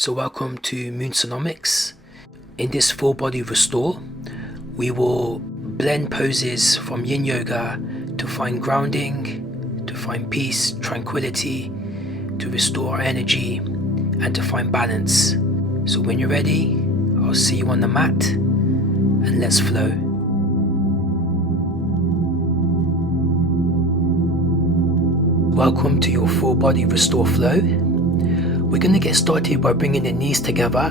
So welcome to Moon Sonomics. In this full body restore, we will blend poses from yin yoga to find grounding, to find peace, tranquility, to restore our energy, and to find balance. So when you're ready, I'll see you on the mat, and let's flow. Welcome to your full body restore flow. We're going to get started by bringing the knees together,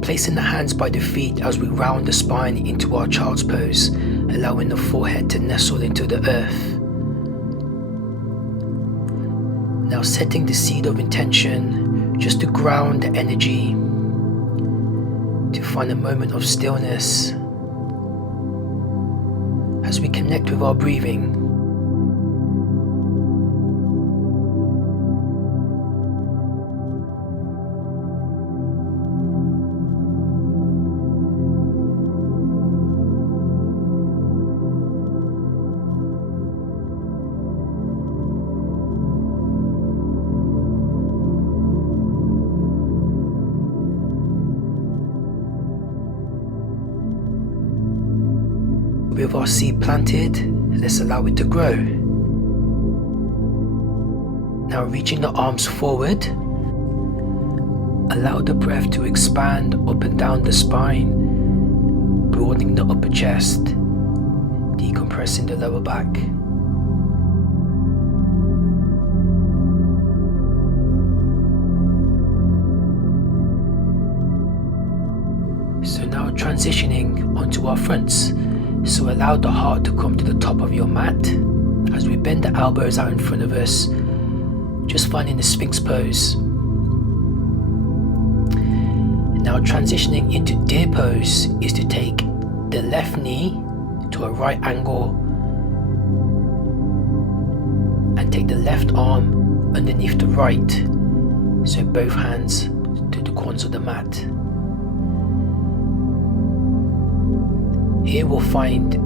placing the hands by the feet as we round the spine into our child's pose, allowing the forehead to nestle into the earth. Now setting the seed of intention just to ground the energy, to find a moment of stillness as we connect with our breathing. With our seed planted, let's allow it to grow. Now reaching the arms forward, allow the breath to expand up and down the spine, broadening the upper chest, decompressing the lower back. So now transitioning onto our fronts. So allow the heart to come to the top of your mat as we bend the elbows out in front of us, just finding the Sphinx pose. Now transitioning into deer pose is to take the left knee to a right angle and take the left arm underneath the right, so both hands to the corners of the mat. Here we'll find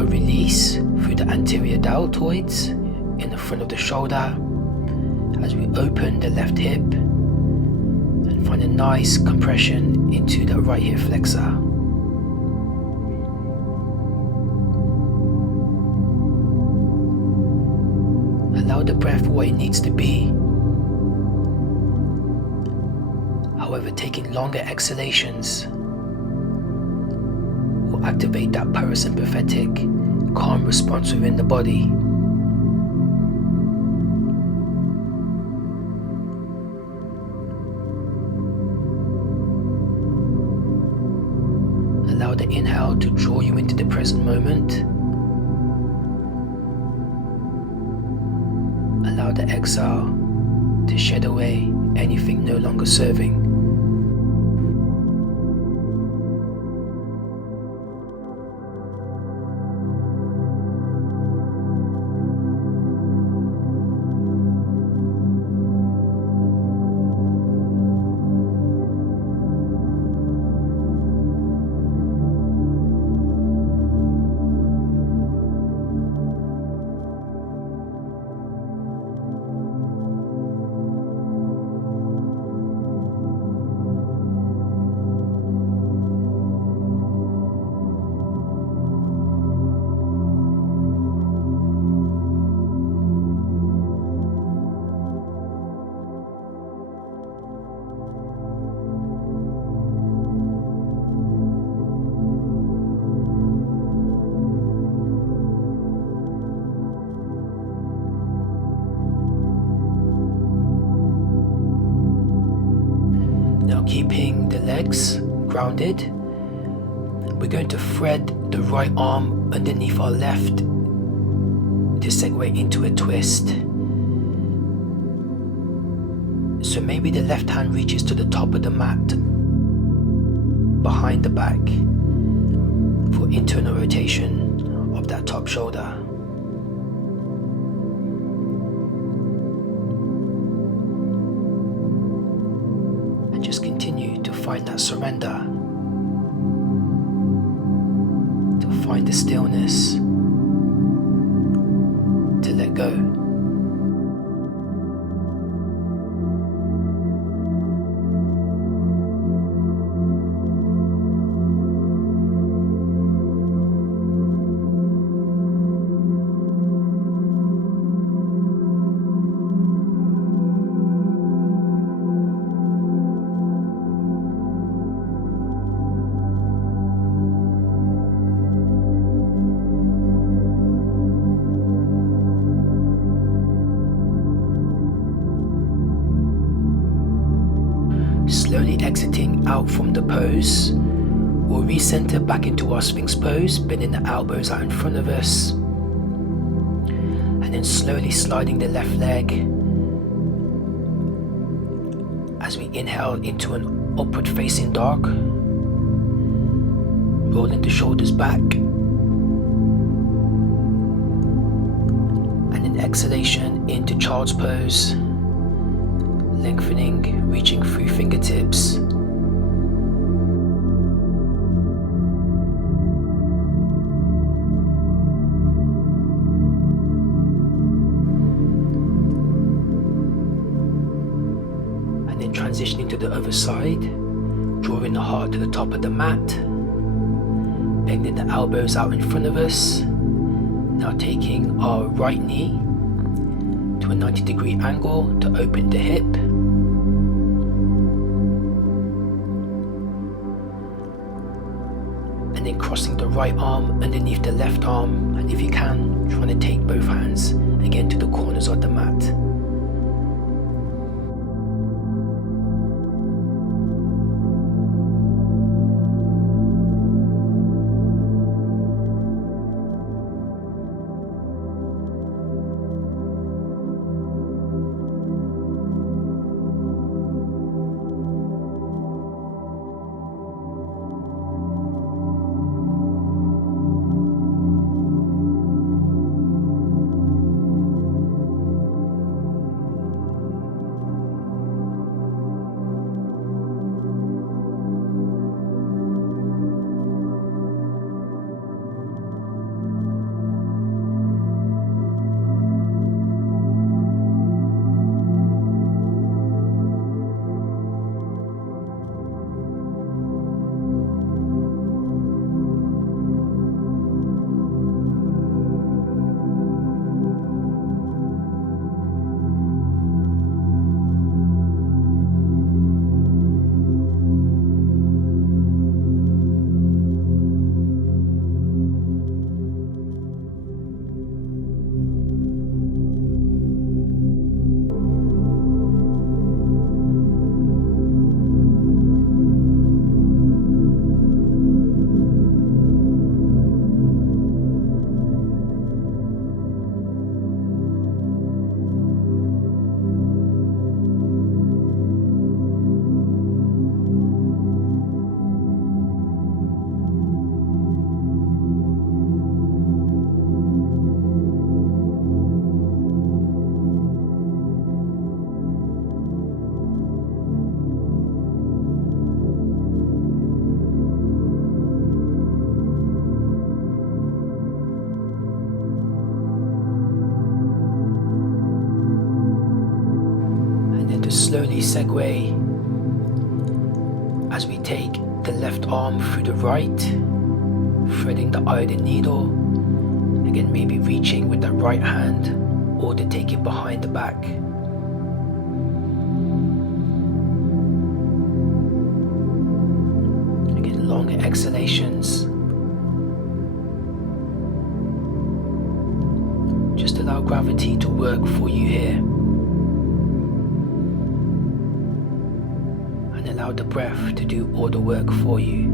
a release through the anterior deltoids in the front of the shoulder as we open the left hip and find a nice compression into the right hip flexor. Allow the breath where it needs to be. However, taking longer exhalations activate that parasympathetic calm response within the body. Allow the inhale to draw you into the present moment. Allow the exhale to shed away anything no longer serving. Now keeping the legs grounded, we're going to thread the right arm underneath our left to segue into a twist. So maybe the left hand reaches to the top of the mat, behind the back, for internal rotation of that top shoulder. Just continue to find that surrender, to find the stillness, to let go. Slowly exiting out from the pose, we'll recenter back into our Sphinx pose, bending the elbows out in front of us, and then slowly sliding the left leg as we inhale into an upward facing dog, rolling the shoulders back, and an exhalation into child's pose, lengthening, reaching through fingertips. And then transitioning to the other side, drawing the heart to the top of the mat, bending the elbows out in front of us. Now taking our right knee to a 90-degree angle to open the hip. And then crossing the right arm underneath the left arm, and if you can, trying to take both hands again to the corners of the mat. Slowly segue as we take the left arm through the right, threading the eye of the needle, again maybe reaching with that right hand or to take it behind the back. Again, longer exhalations. Just allow gravity to work for you here. Allow the breath to do all the work for you.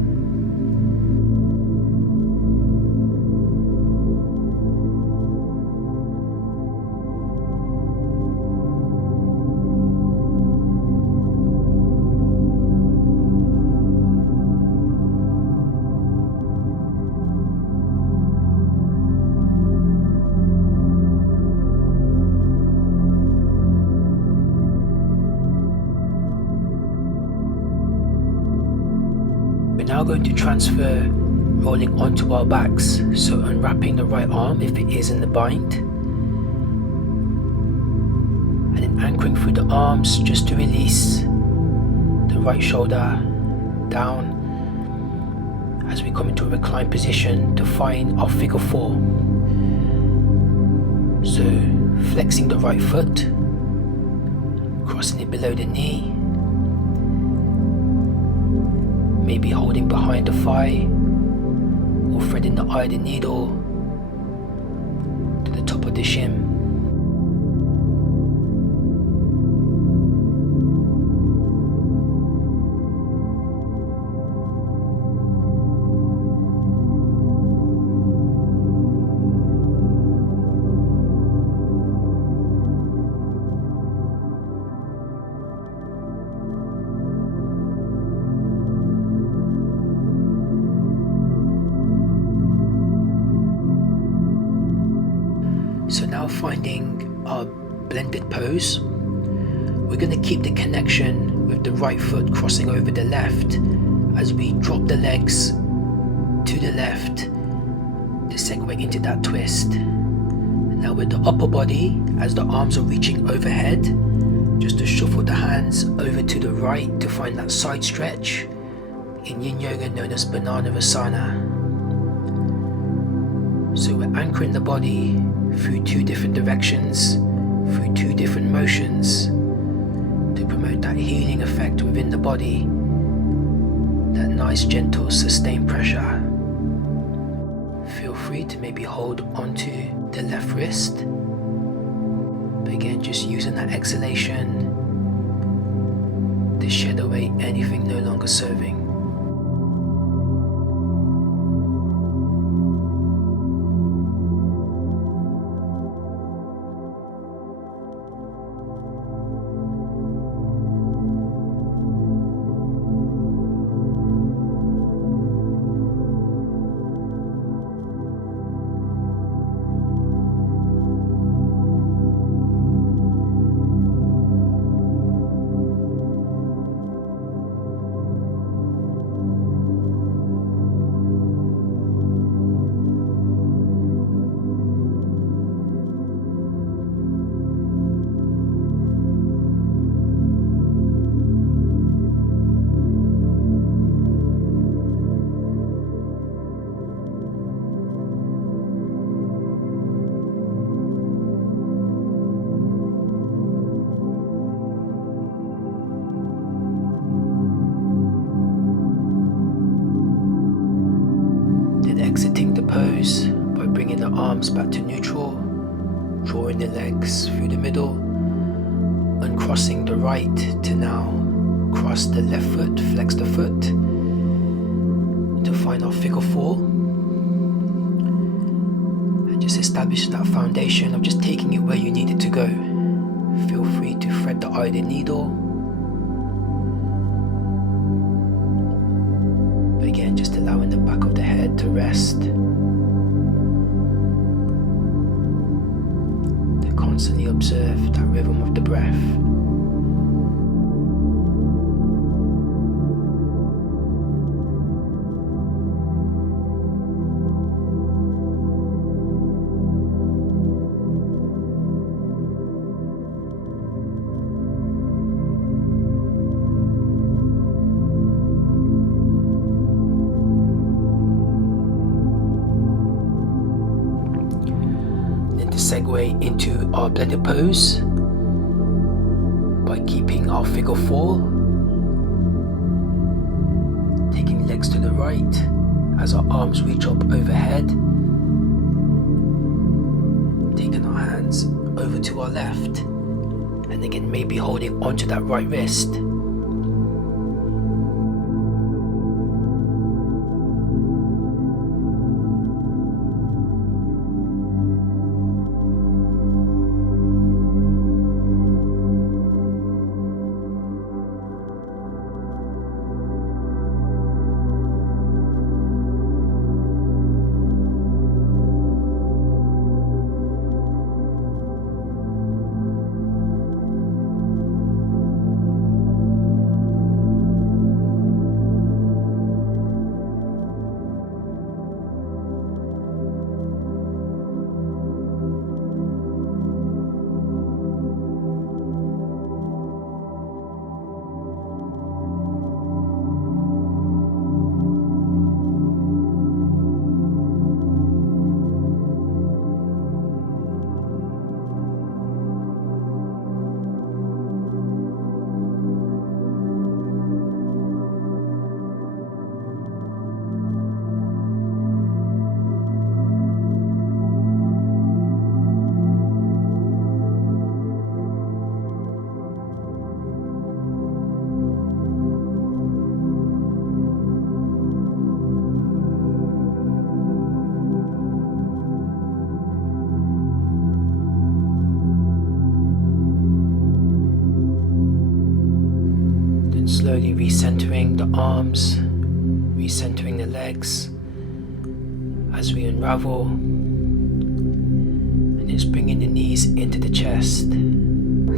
We're now going to transfer rolling onto our backs, so unwrapping the right arm if it is in the bind, and then anchoring through the arms just to release the right shoulder down as we come into a reclined position to find our figure 4. So flexing the right foot, crossing it below the knee, maybe holding behind the thigh or threading the eye of the needle to the top of the shin. finding our blended pose, we're going to keep the connection with the right foot crossing over the left as we drop the legs to the left to segue into that twist. Now with the upper body, as the arms are reaching overhead, just to shuffle the hands over to the right to find that side stretch, in Yin Yoga known as Bananavasana. So we're anchoring the body through two different directions, through two different motions, to promote that healing effect within the body, that nice gentle sustained pressure. Feel free to maybe hold onto the left wrist, but again just using that exhalation to shed away anything no longer serving. Exiting the pose by bringing the arms back to neutral, drawing the legs through the middle, uncrossing the right to now cross the left foot, flex the foot to find our figure four, and just establish that foundation of just taking it where you need it to go. Feel free to thread the eye of the needle, but again just allowing the back of the head to rest, to constantly observe that rhythm of the breath. Segue into our blended pose by keeping our figure four, taking legs to the right as our arms reach up overhead, taking our hands over to our left, and again maybe holding onto that right wrist. Slowly recentering the arms, recentering the legs as we unravel, and it's bringing the knees into the chest.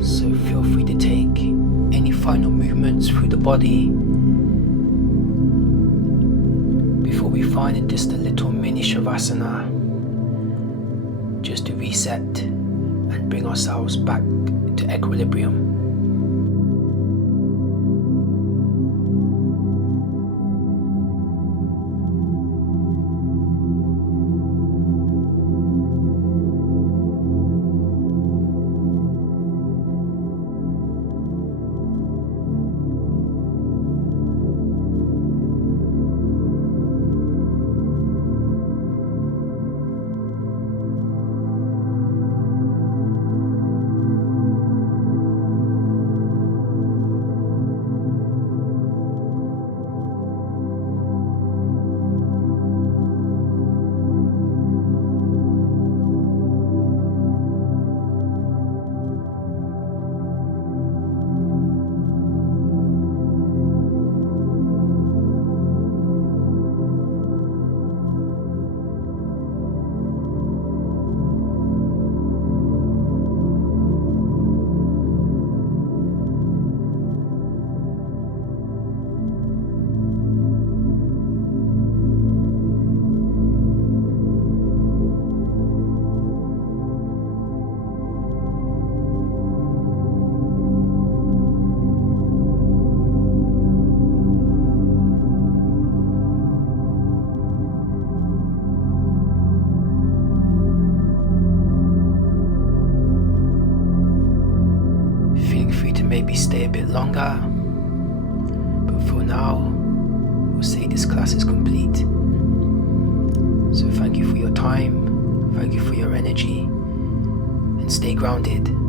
So feel free to take any final movements through the body before we find in just a little mini Shavasana, just to reset and bring ourselves back to equilibrium. Maybe stay a bit longer, but for now we'll say this class is complete. So thank you for your time, thank you for your energy, and stay grounded.